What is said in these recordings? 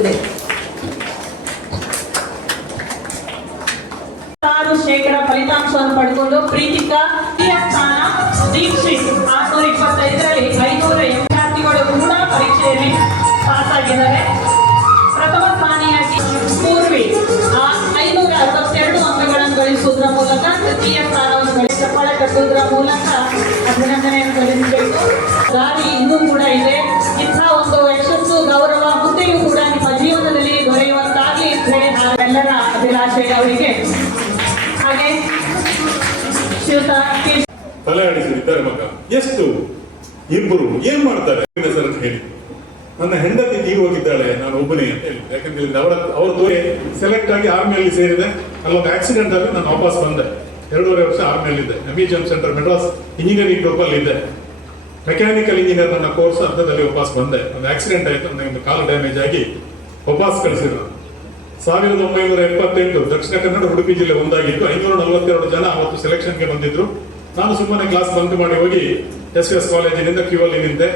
ಮಾಡಲಾಗುತ್ತದೆ. 6% ಫಲಿತಾಂಶವನ್ನು ಪಡೆದುಕೊಂಡು ಪ್ರೀತಿಕಾ ದ್ವಿತೀಯ ಸ್ಥಾನ, ದೀಕ್ಷಿತ್ 625ರಲ್ಲಿ 500 ವಿದ್ಯಾರ್ಥಿಗಳು ಕೂಡ ಪರೀಕ್ಷೆಯಲ್ಲಿ ಪಾಸ್ ಆಗಿದ್ದಾರೆ. ಪ್ರಥಮ ಸ್ಥಾನಿಯಾಗಿ ಪೂರ್ವಿ 562 ಅಂಕಗಳನ್ನು ಗಳಿಸುವುದರ ಮೂಲಕ ತೃತೀಯ ಸ್ಥಾನವನ್ನು ಚಪ್ಪಾಳೆ ಕಟ್ಟುವುದರ ಮೂಲಕ ಅಭಿನಂದನೆಯನ್ನು ಸಲ್ಲಿಸಬೇಕು. ದಾರಿ ಇನ್ನೂ ಕೂಡ ಇದೆ. ಇಂಥ ಒಂದು ಯಶಸ್ಸು ಗೌರವ ಮುಂದೆಯೂ ಕೂಡ ನಿಮ್ಮ ಜೀವನದಲ್ಲಿ ದೊರೆಯುವಂತಾಗಲಿ ಅಂತ ಹೇಳಿ ನಾವೆಲ್ಲರ ಅಭಿಲಾಷೆ ಅವರಿಗೆ. ಹಾಗೆ ಶ್ರೀಯುತ ತಲೆ ಆಡಿಸಿದ್ದಾರೆ ಮಗ ಎಷ್ಟು ಇಬ್ಬರು ಏನ್ ಮಾಡ್ತಾರೆ ಸರ್ ಅಂತ ಹೇಳಿ, ನನ್ನ ಹೆಂಡತಿ ತೀರು ಹೋಗಿದ್ದಾಳೆ, ನಾನು ಒಬ್ಬನೇ ಅಂತ ಹೇಳಿ. ಯಾಕಂದ್ರೆ ಅವ್ರ ದೂರ ಸೆಲೆಕ್ಟ್ ಆಗಿ ಆರ್ಮಿಯಲ್ಲಿ ಸೇರಿದೆ. ಅಲ್ಲೊಂದು ಆಕ್ಸಿಡೆಂಟ್ ಆಗಿ ನಾನು ವಾಪಸ್ ಬಂದೆ. 2.5 ವರ್ಷ ಆರ್ಮಿಯಲ್ಲಿದ್ದೆ. ಎಮಿಜಮ್ ಸೆಂಟರ್ ಮೆಡ್ರಾಸ್ ಇಂಜಿನಿಯರಿಂಗ್ ಗ್ರೂಪ್ ಅಲ್ಲಿ ಇದ್ದೆ. ಮೆಕ್ಯಾನಿಕಲ್ ಇಂಜಿನಿಯರ್ ನನ್ನ ಕೋರ್ಸ್ ಅರ್ಧದಲ್ಲಿ ವಾಪಸ್ ಬಂದೆ. ಒಂದು ಆಕ್ಸಿಡೆಂಟ್ ಆಯ್ತು, ನನಗೆ ಒಂದು ಕಾಲು ಡ್ಯಾಮೇಜ್ ಆಗಿ ವಾಪಸ್ ಕಳಿಸಿದ್ರು. 1978 ದಕ್ಷಿಣ ಕನ್ನಡ ಉಡುಪಿ ಜಿಲ್ಲೆ ಒಂದಾಗಿತ್ತು. 542 ಜನ ಅವತ್ತು ಸೆಲೆಕ್ಷನ್ಗೆ ಬಂದಿದ್ರು. ನಾನು ಸುಮ್ಮನೆ ಕ್ಲಾಸ್ ಬಂಕ್ ಮಾಡಿ ಹೋಗಿ SS ಕಾಲೇಜಿನಿಂದ ಕ್ಯೂ ಅಲ್ಲಿ ನಿಂತೆ.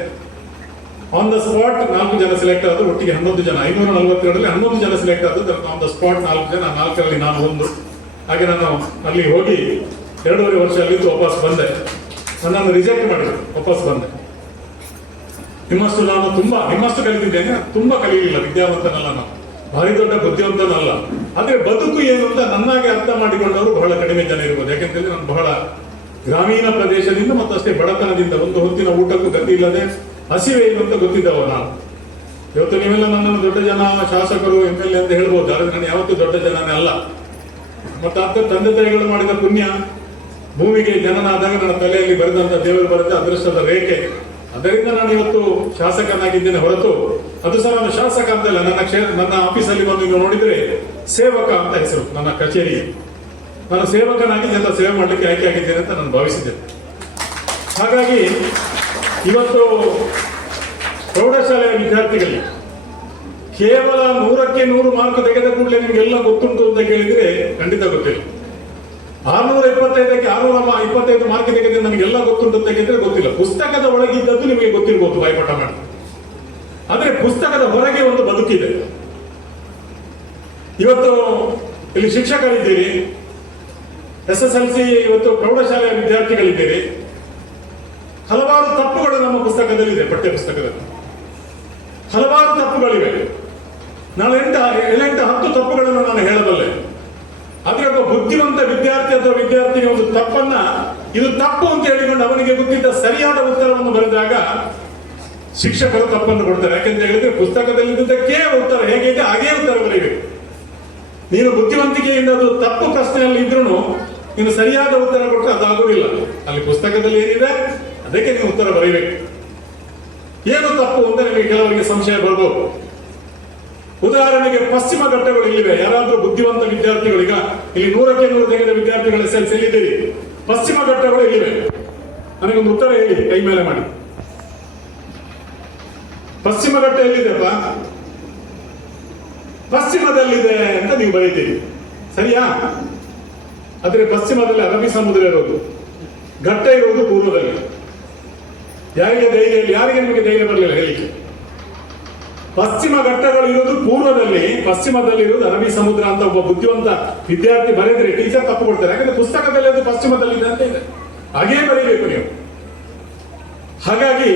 ಆನ್ ದ ಸ್ಪಾಟ್ 4 ಜನ ಸೆಲೆಕ್ಟ್ ಆದ್ರು. ಒಟ್ಟಿಗೆ 11 ಜನ, 542ರಲ್ಲಿ 11 ಜನ ಸೆಲೆಕ್ಟ್ ಆದ್ರು. ಆನ್ ದ ಸ್ಪಾಟ್ 4 ಜನ, 4ರಲ್ಲಿ ನಾನು ಒಂದು. ಹಾಗೆ ನಾನು ಅಲ್ಲಿ ಹೋಗಿ 2.5 ವರ್ಷ ಅಲ್ಲಿದ್ದು ವಾಪಸ್ ಬಂದೆ. ನನ್ನನ್ನು ರಿಜೆಕ್ಟ್ ಮಾಡಿದ್ರು, ವಾಪಸ್ ಬಂದೆ. ನಿಮ್ಮಷ್ಟು ನಾನು ನಿಮ್ಮಷ್ಟು ಕಲಿತಿದ್ದೇನೆ, ತುಂಬಾ ಕಲಿಯಲಿಲ್ಲ, ವಿದ್ಯಾವಂತನಲ್ಲ, ನಾನು ಭಾರಿ ದೊಡ್ಡ ಬುದ್ಧಿವಂತನಲ್ಲ. ಆದ್ರೆ ಬದುಕು ಏನು ಅಂತ ನನ್ನಾಗೆ ಅರ್ಥ ಮಾಡಿಕೊಂಡವರು ಬಹಳ ಕಡಿಮೆ ಜನ ಇರ್ಬೋದು. ಯಾಕೆಂತಂದ್ರೆ ನಾನು ಬಹಳ ಗ್ರಾಮೀಣ ಪ್ರದೇಶದಿಂದ ಮತ್ತು ಅಷ್ಟೇ ಬಡತನದಿಂದ, ಒಂದು ಹೊತ್ತಿನ ಊಟಕ್ಕೂ ಗತಿ ಇಲ್ಲದೆ ಹಸಿವೆ ಏನು ಅಂತ ಗೊತ್ತಿದ್ದವ ನಾನು. ಇವತ್ತು ನೀವೆಲ್ಲ ನನ್ನನ್ನು ದೊಡ್ಡ ಜನ, ಶಾಸಕರು, MLA ಅಂತ ಹೇಳ್ಬೋದು. ಆದ್ರೆ ನಾನು ಯಾವತ್ತೂ ದೊಡ್ಡ ಜನನೇ ಅಲ್ಲ. ಮತ್ತೆ ತಂದೆ ತಾಯಿಗಳು ಮಾಡಿದ ಪುಣ್ಯ, ಭೂಮಿಗೆ ಜನನಾದಾಗ ನನ್ನ ತಲೆಯಲ್ಲಿ ಬರೆದಂತ ದೇವರು ಬರೆದ ಅದೃಷ್ಟದ ರೇಖೆ, ಅದರಿಂದ ನಾನು ಇವತ್ತು ಶಾಸಕನಾಗಿದ್ದೇನೆ ಹೊರತು ಅದು ಸಹ ನಾನು ಶಾಸಕ ಅಂತಲ್ಲ. ನನ್ನ ಆಫೀಸಲ್ಲಿ ಬಂದು ನೀವು ನೋಡಿದ್ರೆ ಸೇವಕ ಅಂತ ಹೆಸರು ನನ್ನ ಕಚೇರಿ. ನಾನು ಸೇವಕನಾಗಿ ಎಲ್ಲ ಸೇವೆ ಮಾಡಲಿಕ್ಕೆ ಆಯ್ಕೆ ಆಗಿದ್ದೇನೆ ಅಂತ ನಾನು ಭಾವಿಸಿದ್ದೇನೆ. ಹಾಗಾಗಿ ಇವತ್ತು ಪ್ರೌಢಶಾಲೆಯ ವಿದ್ಯಾರ್ಥಿಗಳಿಗೆ ಕೇವಲ 100ಕ್ಕೆ 100 ಮಾರ್ಕ್ ತೆಗೆದ ಕೂಡಲೇ ನಿಮಗೆಲ್ಲ ಗೊತ್ತುಂಟು ಅಂತ ಕೇಳಿದ್ರೆ ಖಂಡಿತ ಗೊತ್ತಿಲ್ಲ. 625ಕ್ಕೆ 625 ಮಾರ್ಕ್ ತೆಗೆದ್ರೆ ನಮಗೆಲ್ಲ ಗೊತ್ತುಂಟು ಅಂತ ಕೇಳಿದ್ರೆ ಗೊತ್ತಿಲ್ಲ. ಪುಸ್ತಕದ ಒಳಗಿದ್ದದ್ದು ನಿಮಗೆ ಗೊತ್ತಿರ್ಬೋದು, ಬಾಯ್ಪಾಠ ಮಾಡಿ. ಆದ್ರೆ ಪುಸ್ತಕದ ಹೊರಗೆ ಒಂದು ಬದುಕಿದೆ. ಇವತ್ತು ಇಲ್ಲಿ ಶಿಕ್ಷಕರಿದ್ದೀರಿ, SSLC ಇವತ್ತು ಪ್ರೌಢಶಾಲೆಯ ವಿದ್ಯಾರ್ಥಿಗಳಿದ್ದೀರಿ. ಹಲವಾರು ತಪ್ಪುಗಳು ನಮ್ಮ ಪುಸ್ತಕದಲ್ಲಿದೆ, ಪಠ್ಯ ಪುಸ್ತಕದಲ್ಲಿ ಹಲವಾರು ತಪ್ಪುಗಳಿವೆ. ನಾನು 10 ತಪ್ಪುಗಳನ್ನು ನಾನು ಹೇಳಬಲ್ಲೆ. ಆದ್ರೆ ಒಬ್ಬ ಬುದ್ಧಿವಂತ ವಿದ್ಯಾರ್ಥಿ ಅಥವಾ ವಿದ್ಯಾರ್ಥಿಗೆ ಒಂದು ತಪ್ಪನ್ನ ಇದು ತಪ್ಪು ಅಂತ ಹೇಳಿಕೊಂಡು ಅವನಿಗೆ ಗೊತ್ತಿದ್ದ ಸರಿಯಾದ ಉತ್ತರವನ್ನು ಬರೆದಾಗ ಶಿಕ್ಷಕರು ತಪ್ಪನ್ನು ಕೊಡ್ತಾರೆ. ಯಾಕೆಂತ ಹೇಳಿದ್ರೆ ಪುಸ್ತಕದಲ್ಲಿದ್ದಕ್ಕೆ ಉತ್ತರ ಹೇಗಿದೆ ಹಾಗೇ ಉತ್ತರ ಬರೀಬೇಕು. ನೀನು ಬುದ್ಧಿವಂತಿಕೆಯಿಂದ ಅದು ತಪ್ಪು ಪ್ರಶ್ನೆಯಲ್ಲಿ ಇದ್ರೂ ನೀನು ಸರಿಯಾದ ಉತ್ತರ ಕೊಟ್ಟರೆ ಅದಾಗುವುದಿಲ್ಲ. ಅಲ್ಲಿ ಪುಸ್ತಕದಲ್ಲಿ ಏನಿದೆ ಅದಕ್ಕೆ ನೀವು ಉತ್ತರ ಬರೀಬೇಕು. ಏನು ತಪ್ಪು ಅಂತ ನಿಮಗೆ ಕೆಲವರಿಗೆ ಸಂಶಯ ಬರ್ಬೋದು. ಉದಾಹರಣೆಗೆ ಪಶ್ಚಿಮ ಘಟ್ಟಗಳು ಇಲ್ಲಿವೆ. ಯಾರಾದ್ರೂ ಬುದ್ಧಿವಂತ ವಿದ್ಯಾರ್ಥಿಗಳೀಗ ಇಲ್ಲಿ 100ಕ್ಕೆ 100 ತೆಗೆದ ವಿದ್ಯಾರ್ಥಿಗಳು SSLC ಇದ್ದೀರಿ, ಪಶ್ಚಿಮ ಘಟ್ಟಗಳು ಇಲ್ಲಿವೆ, ನನಗೊಂದು ಉತ್ತರ ಹೇಳಿ, ಕೈ ಮೇಲೆ ಮಾಡಿ. ಪಶ್ಚಿಮ ಘಟ್ಟ ಎಲ್ಲಿದೆಪ್ಪ? ಪಶ್ಚಿಮದಲ್ಲಿದೆ ಅಂತ ನೀವು ಬರೀತೀರಿ, ಸರಿಯಾ? ಆದ್ರೆ ಪಶ್ಚಿಮದಲ್ಲಿ ಅರಬ್ಬಿ ಸಮುದ್ರ ಇರೋದು, ಘಟ್ಟ ಇರುವುದು ಪೂರ್ವದಲ್ಲಿ. ಯಾರಿಗೆ ನಿಮಗೆ ಧೈರ್ಯ ಬರಲಿಲ್ಲ ಹೇಳಿಕೆ? ಪಶ್ಚಿಮ ಘಟ್ಟಗಳು ಇರೋದು ಪೂರ್ವದಲ್ಲಿ, ಪಶ್ಚಿಮದಲ್ಲಿ ಇರೋದು ಅರಬ್ಬಿ ಸಮುದ್ರ ಅಂತ ಒಬ್ಬ ಬುದ್ಧಿವಂತ ವಿದ್ಯಾರ್ಥಿ ಬರೆದ್ರೆ ಟೀಚರ್ ತಪ್ಪು ಕೊಡ್ತಾರೆ. ಯಾಕಂದ್ರೆ ಪುಸ್ತಕದಲ್ಲಿ ಅದು ಪಶ್ಚಿಮದಲ್ಲಿದೆ ಅಂತ ಇದೆ, ಹಾಗೇ ಬರೀಬೇಕು ನೀವು. ಹಾಗಾಗಿ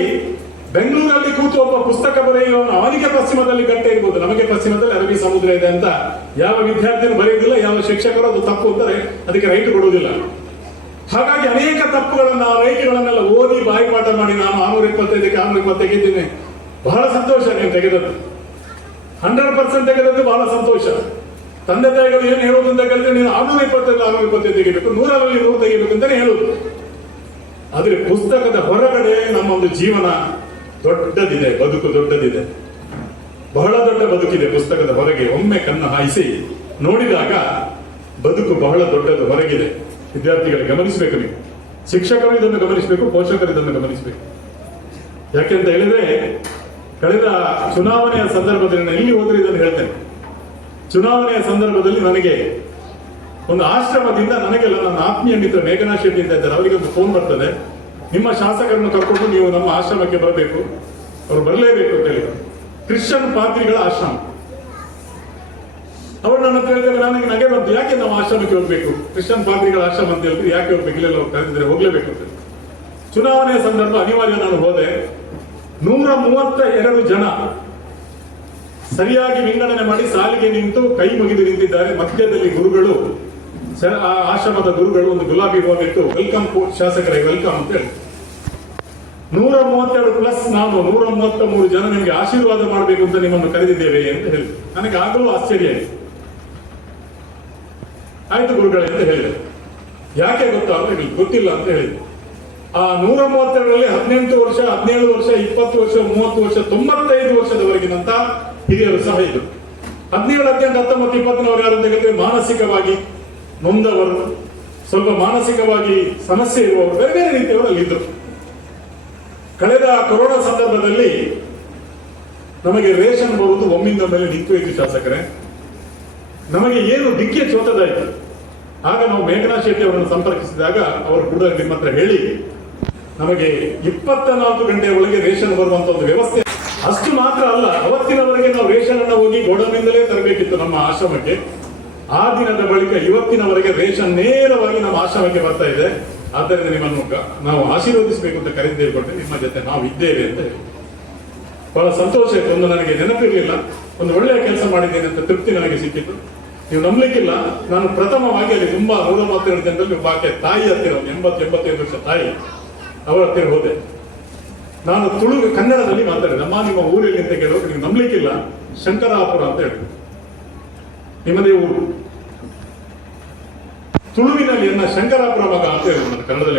ಬೆಂಗಳೂರಲ್ಲಿ ಕೂತು ಒಬ್ಬ ಪುಸ್ತಕ ಬರೆಯುವವನು ಅವನಿಗೆ ಪಶ್ಚಿಮದಲ್ಲಿ ಘಟ್ಟ ಇರ್ಬೋದು, ನಮಗೆ ಪಶ್ಚಿಮದಲ್ಲಿ ಅರಬ್ಬಿ ಸಮುದ್ರ ಇದೆ ಅಂತ ಯಾವ ವಿದ್ಯಾರ್ಥಿನೂ ಬರೆಯುವುದಿಲ್ಲ. ಯಾವ ಶಿಕ್ಷಕರು ಅದು ತಪ್ಪು ಅಂತಾರೆ ಅದಕ್ಕೆ ರೈಟ್ ಕೊಡುವುದಿಲ್ಲ. ಹಾಗಾಗಿ ಅನೇಕ ತಪ್ಪುಗಳನ್ನ, ರೈಟ್ಗಳನ್ನೆಲ್ಲ ಓದಿ ಬಾಯಿಪಾಠ ಮಾಡಿ ನಾನು 625ಕ್ಕೆ 620 ತೆಗೆದಿದ್ದೇನೆ. ಬಹಳ ಸಂತೋಷ ನೀವು ತೆಗೆದದ್ದು, 100% ತೆಗೆದದ್ದು ಬಹಳ ಸಂತೋಷ. ತಂದೆ ತಾಯಿಗಳು ಏನು ಹೇಳುವುದು ಅಂತ ಕೇಳಿದ್ರೆ ನೀನು 625 ತೆಗಿಬೇಕು, 100ರಲ್ಲಿ 100 ತೆಗಿಬೇಕು ಅಂತಾನೆ ಹೇಳುದು. ಆದ್ರೆ ಪುಸ್ತಕದ ಹೊರಗಡೆ ನಮ್ಮ ಒಂದು ಜೀವನ ದೊಡ್ಡದಿದೆ, ಬದುಕು ದೊಡ್ಡದಿದೆ, ಬಹಳ ದೊಡ್ಡ ಬದುಕಿದೆ ಪುಸ್ತಕದ ಹೊರಗೆ. ಒಮ್ಮೆ ಕಣ್ಣು ಹಾಯಿಸಿ ನೋಡಿದಾಗ ಬದುಕು ಬಹಳ ದೊಡ್ಡದು ಹೊರಗಿದೆ. ವಿದ್ಯಾರ್ಥಿಗಳು ಗಮನಿಸಬೇಕು, ನೀವು ಶಿಕ್ಷಕರು ಇದನ್ನು ಗಮನಿಸಬೇಕು, ಪೋಷಕರು ಇದನ್ನು ಗಮನಿಸಬೇಕು. ಯಾಕೆಂತ ಹೇಳಿದ್ರೆ ಕಳೆದ ಚುನಾವಣೆಯ ಸಂದರ್ಭದಲ್ಲಿ ನಾನು ಇಲ್ಲಿ ಹೋದ್ರೆ ಇದನ್ನು ಹೇಳ್ತೇನೆ. ಚುನಾವಣೆಯ ಸಂದರ್ಭದಲ್ಲಿ ನನಗೆ ಒಂದು ಆಶ್ರಮದಿಂದ ನನಗೆಲ್ಲ ನನ್ನ ಆತ್ಮೀಯ ಮಿತ್ರ ಮೇಘನಾ ಶೆಟ್ಟಿ ಅಂತ ಇದ್ದಾರೆ, ಅವರಿಗೆ ಒಂದು ಫೋನ್ ಬರ್ತದೆ, ನಿಮ್ಮ ಶಾಸಕರನ್ನು ಕರ್ಕೊಂಡು ನೀವು ನಮ್ಮ ಆಶ್ರಮಕ್ಕೆ ಬರಬೇಕು, ಅವರು ಬರಲೇಬೇಕು ಅಂತ ಹೇಳಿ. ಕ್ರಿಶ್ಚಿಯನ್ ಪಾದ್ರಿಗಳ ಆಶ್ರಮ, ಅವರು ನನ್ನ ಹತ್ರ ಹೇಳ್ತಾರೆ, ನನಗೆ ನಗೆ ಬಂತು, ಯಾಕೆ ನಾವು ಆಶ್ರಮಕ್ಕೆ ಹೋಗ್ಬೇಕು, ಕ್ರಿಶ್ಚಿಯನ್ ಪಾದ್ರಿಗಳ ಆಶ್ರಮ ಅಂತ ಹೇಳ್ತೀವಿ, ಯಾಕೆ ಹೋಗ್ಬೇಕು, ಇಲ್ಲೆಲ್ಲ ಕರೆದಿದ್ರೆ ಹೋಗ್ಲೇಬೇಕು ಅಂತ. ಚುನಾವಣೆ ಸಂದರ್ಭ ಅನಿವಾರ್ಯ ನಾನು ಹೋದೆ. 132 ಜನ ಸರಿಯಾಗಿ ವಿಂಗಡಣೆ ಮಾಡಿ ಸಾಲಿಗೆ ನಿಂತು ಕೈ ಮುಗಿದು ನಿಂತಿದ್ದಾರೆ. ಮಧ್ಯದಲ್ಲಿ ಗುರುಗಳು, ಆ ಆಶ್ರಮದ ಗುರುಗಳು ಒಂದು ಗುಲಾಬಿ ಹೂವು ಇಟ್ಟು ವೆಲ್ಕಮ್ ಶಾಸಕರೇ ವೆಲ್ಕಮ್ ಅಂತ ಹೇಳಿ 132 ಪ್ಲಸ್ ನಾನು 133 ಜನ ನಿಮಗೆ ಆಶೀರ್ವಾದ ಮಾಡಬೇಕು ಅಂತ ನಿಮ್ಮನ್ನು ಕರೆದಿದ್ದೇವೆ ಅಂತ ಹೇಳಿ ನನಗೆ ಆಗಲೂ ಆಶ್ಚರ್ಯ ಆಯಿತು. ಆಯ್ತು ಗುರುಗಳೇ ಅಂತ ಹೇಳಿದೆ. ಯಾಕೆ ಗೊತ್ತಾ ಅಂತ ಹೇಳಿ, ಗೊತ್ತಿಲ್ಲ ಅಂತ ಹೇಳಿದೆ. ಆ 132ರಲ್ಲಿ 18 ವರ್ಷ, 17 ವರ್ಷ, 20 ವರ್ಷ, 30 ವರ್ಷ, 95 ವರ್ಷದವರೆಗಿನಂತ ಹಿರಿಯರು ಸಹ ಇದ್ರು. 17, 18, 19, 20ನವರು ಯಾರು ಅಂತ ಹೇಳಿದ್ರೆ ಮಾನಸಿಕವಾಗಿ ನೊಂದವರು, ಸ್ವಲ್ಪ ಮಾನಸಿಕವಾಗಿ ಸಮಸ್ಯೆ ಇರುವವರು, ಬೇರೆ ಬೇರೆ ರೀತಿಯವರು ಅಲ್ಲಿದ್ದರು. ಕಳೆದ ಕೊರೋನಾ ಸಂದರ್ಭದಲ್ಲಿ ನಮಗೆ ರೇಷನ್ ಬರುವುದು ಒಮ್ಮಿಂದ ಮೇಲೆ ನಿಂತು ಇತ್ತು ಶಾಸಕರೇ. ನಮಗೆ ಏನು ದಿಕ್ಕೆ ಚೋಟದಾಯಿತು. ಆಗ ನಾವು ಮೇಘನಾ ಶೆಟ್ಟಿ ಅವರನ್ನು ಸಂಪರ್ಕಿಸಿದಾಗ ಅವರು ಕೂಡ ನಿಮ್ಮ ಹತ್ರ ಹೇಳಿ ನಮಗೆ 24 ಗಂಟೆಯ ಒಳಗೆ ರೇಷನ್ ಬರುವಂತ ಒಂದು ವ್ಯವಸ್ಥೆ. ಅಷ್ಟು ಮಾತ್ರ ಅಲ್ಲ, ಅವತ್ತಿನವರೆಗೆ ನಾವು ರೇಷನ್ ಅನ್ನು ಹೋಗಿ ಗೋಡೌನಿಂದಲೇ ತರಬೇಕಿತ್ತು ನಮ್ಮ ಆಶ್ರಮಕ್ಕೆ. ಆ ದಿನದ ಬಳಿಕ ಇವತ್ತಿನವರೆಗೆ ರೇಷನ್ ನೇರವಾಗಿ ನಮ್ಮ ಆಶ್ರಮಕ್ಕೆ ಬರ್ತಾ ಇದೆ. ಆದ್ದರಿಂದ ನಿಮ್ಮನ್ನು ನಾವು ಆಶೀರ್ವದಿಸಬೇಕು ಅಂತ ಕರೆದಿದ್ದೇವೆ, ಕೊಟ್ಟೆ ನಿಮ್ಮ ಜೊತೆ ನಾವು ಇದ್ದೇವೆ ಅಂತ ಹೇಳಿ ಬಹಳ ಸಂತೋಷ ಆಯಿತು. ಒಂದು ನನಗೆ ನೆನಪಿರಲಿಲ್ಲ, ಒಂದು ಒಳ್ಳೆಯ ಕೆಲಸ ಮಾಡಿದ್ದೇನೆ ಅಂತ ತೃಪ್ತಿ ನನಗೆ ಸಿಕ್ಕಿತ್ತು. ನೀವು ನಂಬಲಿಕ್ಕಿಲ್ಲ, ನಾನು ಪ್ರಥಮವಾಗಿ ಅಲ್ಲಿ ತುಂಬಾ 132 ಜನರಲ್ಲಿ ಒಬ್ಬ ಆಕೆ ತಾಯಿ ಹತ್ತಿರ, 80-85 ವರ್ಷ ತಾಯಿ, ಅವರ ಹತ್ತಿರ ಹೋದೆ. ನಾನು ಕನ್ನಡದಲ್ಲಿ ಮಾತಾಡಿದೆ. ಅಮ್ಮ ನಿಮ್ಮ ಊರಲ್ಲಿ ಅಂತ ಕೇಳುವಾಗ ನೀವು ನಂಬಲಿಕ್ಕಿಲ್ಲ, ಶಂಕರಾಪುರ ಅಂತ ಹೇಳಿ, ನಿಮ್ಮದೇ ಊರು. ತುಳುವಿನಲ್ಲಿ ಶಂಕರಾಪುರ ಮಗ ಅಂತ ಹೇಳಿ ನಾನು ಕನ್ನಡದಲ್ಲಿ